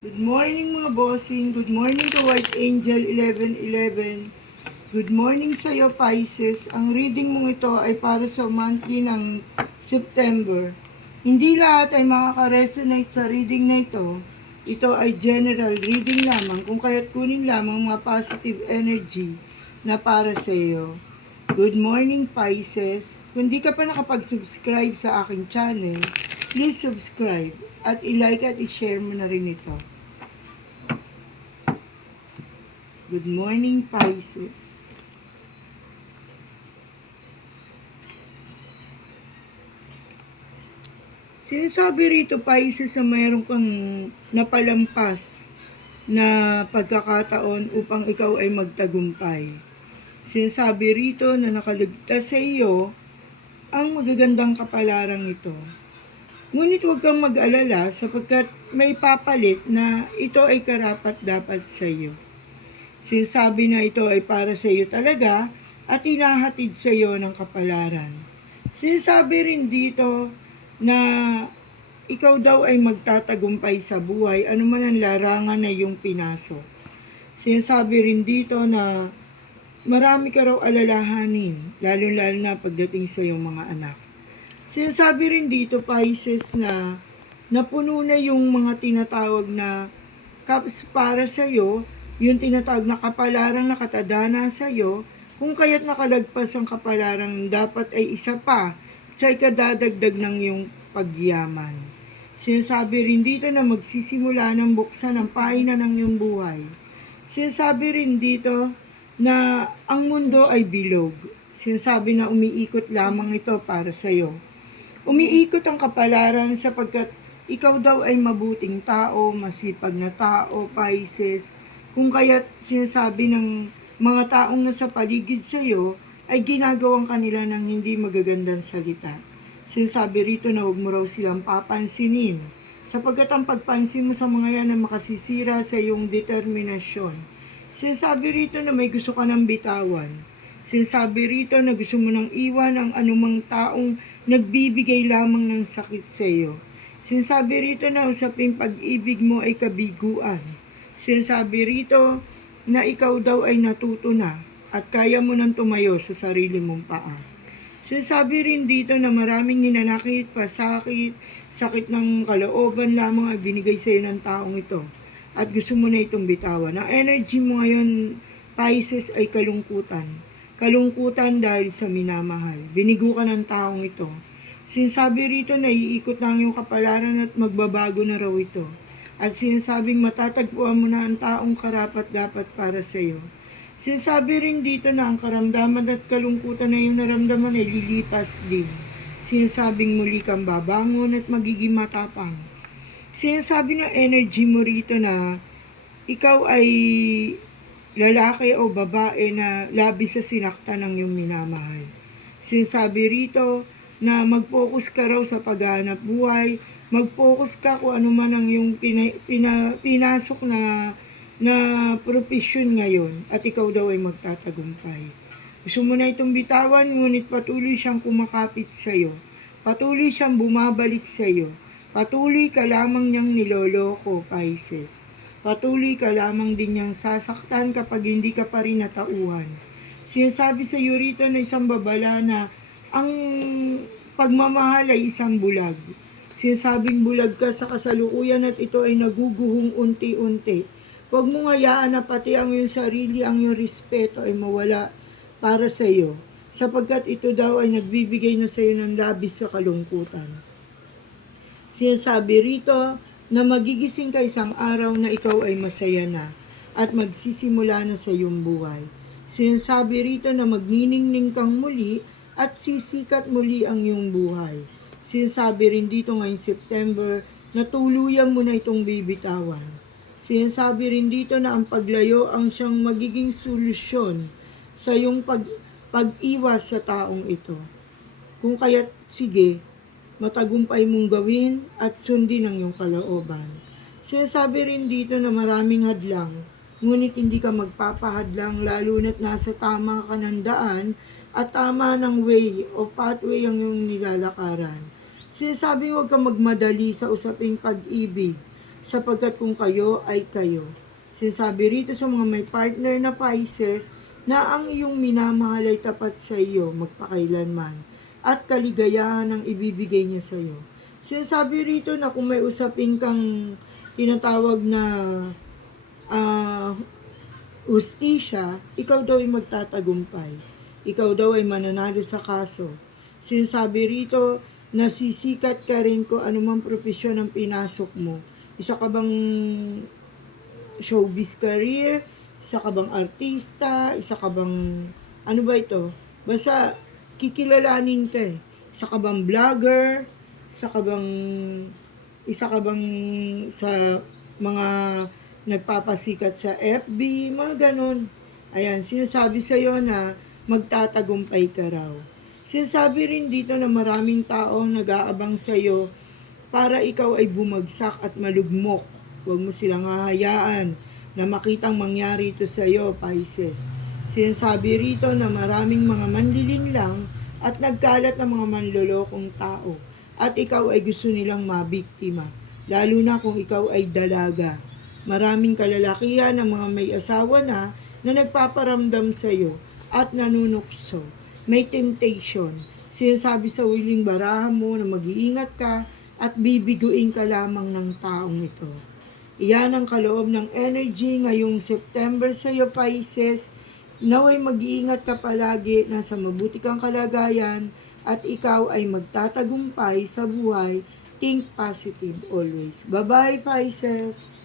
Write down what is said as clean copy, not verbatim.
Good morning mga bossing. Good morning to White Angel 1111. Good morning sa iyo Pisces. Ang reading mong ito ay para sa monthly ng September. Hindi lahat ay makaka-resonate sa reading na ito. Ito ay general reading lamang kung kaya't kunin lamang mga positive energy na para sa iyo. Good morning Pisces. Kung di ka pa nakapag-subscribe sa aking channel, please subscribe at i-like at i-share mo na rin ito. Good morning, Pisces. Sinasabi rito, Pisces, na mayroon kang napalampas na pagkakataon upang ikaw ay magtagumpay. Sinasabi rito na nakaligtas sa iyo ang magagandang kapalarang ito. Ngunit huwag kang mag-alala sapagkat may papalit na ito ay karapat-dapat sa iyo. Sinasabi na ito ay para sa iyo talaga at hinahatid sa iyo ng kapalaran. Sinasabi rin dito na ikaw daw ay magtatagumpay sa buhay anuman ang larangan na iyong pinasok. Sinasabi rin dito na marami ka raw alalahanin, lalo-lalo na pagdating sa iyong mga anak. Sinasabi rin dito, Pisces, na napuno na yung mga tinatawag na cups para sa iyo, yung tinatawag na kapalarang nakatadana sa iyo, kung kaya't nakalagpas ang kapalarang dapat ay isa pa sa ikadadagdag ng iyong pagyaman. Sinasabi rin dito na magsisimula ng buksan ang pahina ng iyong buhay. Sinasabi rin dito na ang mundo ay bilog. Sinasabi na umiikot lamang ito para sa iyo. Umiikot ang kapalaran sapagkat ikaw daw ay mabuting tao, masipag na tao, Pisces. Kung kaya't sinasabi ng mga taong nasa paligid sa iyo ay ginagawang kanila ng hindi magagandang salita. Sinasabi rito na huwag mo raw silang papansinin sapagkat ang pagpansin mo sa mga yan na makasisira sa iyong determinasyon. Sinasabi rito na may gusto ka ng bitawan. Sinasabi rito na gusto mo nang iwan ang anumang taong nagbibigay lamang ng sakit sa iyo. Sinasabi rito na usaping pag-ibig mo ay kabiguan. Sinasabi rito na ikaw daw ay natuto na at kaya mo nang tumayo sa sarili mong paa. Sinasabi rin dito na maraming hinanakit, pasakit, sakit ng kalooban lamang ay binigay sa iyo ng taong ito. At gusto mo na itong bitawan. Ang energy mo ngayon, Pisces, ay kalungkutan. Kalungkutan dahil sa minamahal. Binigo ka ng taong ito. Sinasabi rito na iikot lang yung kapalaran at magbabago na raw ito. At sinasabing matatagpuan mo na ang taong karapat-dapat para sa iyo. Sinasabi rin dito na ang karamdaman at kalungkutan na yung naramdaman ay lilipas din. Sinasabing muli kang babangon at magiging matapang. Sinasabi ng energy mo rito na ikaw ay lalaki o babae na labis sa sinaktan ng iyong minamahal. Sinasabi rito na mag-focus ka raw sa paghahanap buhay, mag-focus ka kung ano man ang iyong pinasok na profesyon ngayon at ikaw daw ay magtatagumpay. Gusto mo na itong bitawan, ngunit patuloy siyang kumakapit sa iyo. Patuloy siyang bumabalik sa iyo. Patuloy ka lamang niyang niloloko, Pisces. Patuloy ka lamang din niyang sasaktan kapag hindi ka pa rin natauhan. Sinasabi sa iyo rito na isang babala na ang pagmamahal ay isang bulag. Sinasabing bulag ka sa kasalukuyan at ito ay naguguhong unti-unti. Huwag mong hayaan na pati ang iyong sarili, ang iyong respeto ay mawala para sa iyo. Sapagkat ito daw ay nagbibigay na sa iyo ng labis sa kalungkutan. Sinasabi rito na magigising ka isang araw na ikaw ay masaya na at magsisimula na sa iyong buhay. Sinasabi rito na magniningning kang muli at sisikat muli ang iyong buhay. Sinasabi rin dito ngayong September na tuluyan mo na itong bibitawan. Sinasabi rin dito na ang paglayo ang siyang magiging solusyon sa iyong pag-iwas sa taong ito. Kung kaya't sige, matagumpay mong gawin at sundin ang iyong kalooban. Sinasabi rin dito na maraming hadlang, ngunit hindi ka magpapahadlang lalo na't nasa tama ka ng daan at tama ng way o pathway ang iyong nilalakaran. Sinasabing huwag kang magmadali sa usaping pag-ibig sapagkat kung kayo ay kayo. Sinasabi rito sa mga may partner na Pisces na ang iyong minamahal ay tapat sa iyo magpakailanman at kaligayahan ang ibibigay niya sa iyo. Sinasabi rito na kung may usapin kang tinatawag na ah, hustisya, ikaw daw ay magtatagumpay. Ikaw daw ay mananalo sa kaso. Sinasabi rito, nasisikat ka rin kung anumang propesyon ang pinasok mo. Isa ka bang showbiz career, isa ka bang artista, isa ka bang, ano ba ito? Basta, kikilalanin ka eh. Isa ka bang vlogger, isa ka bang, isa ka bang sa mga nagpapasikat sa FB, mga ganon. Ayan, sinasabi sa'yo na magtatagumpay ka raw. Sinasabi rin dito na maraming tao nag-aabang sa'yo para ikaw ay bumagsak at malugmok. Huwag mo silang hahayaan na makitang mangyari ito sa iyo, Pisces. Sinasabi rito na maraming mga manlilinlang at nagkalat ng mga manlolokong tao at ikaw ay gusto nilang mabiktima, lalo na kung ikaw ay dalaga. Maraming kalalakihan ng mga may asawa na nagpaparamdam sa iyo at nanunukso. May temptation. Sinasabi sa huling baraha mo na mag-iingat ka at bibiguin ka lamang ng taong ito. Iyan ang kaloob ng energy ngayong September sa iyo, Pisces. Naway mag-iingat ka palagi, nasa mabuti kang kalagayan at ikaw ay magtatagumpay sa buhay. Think positive always. Bye-bye, Pisces!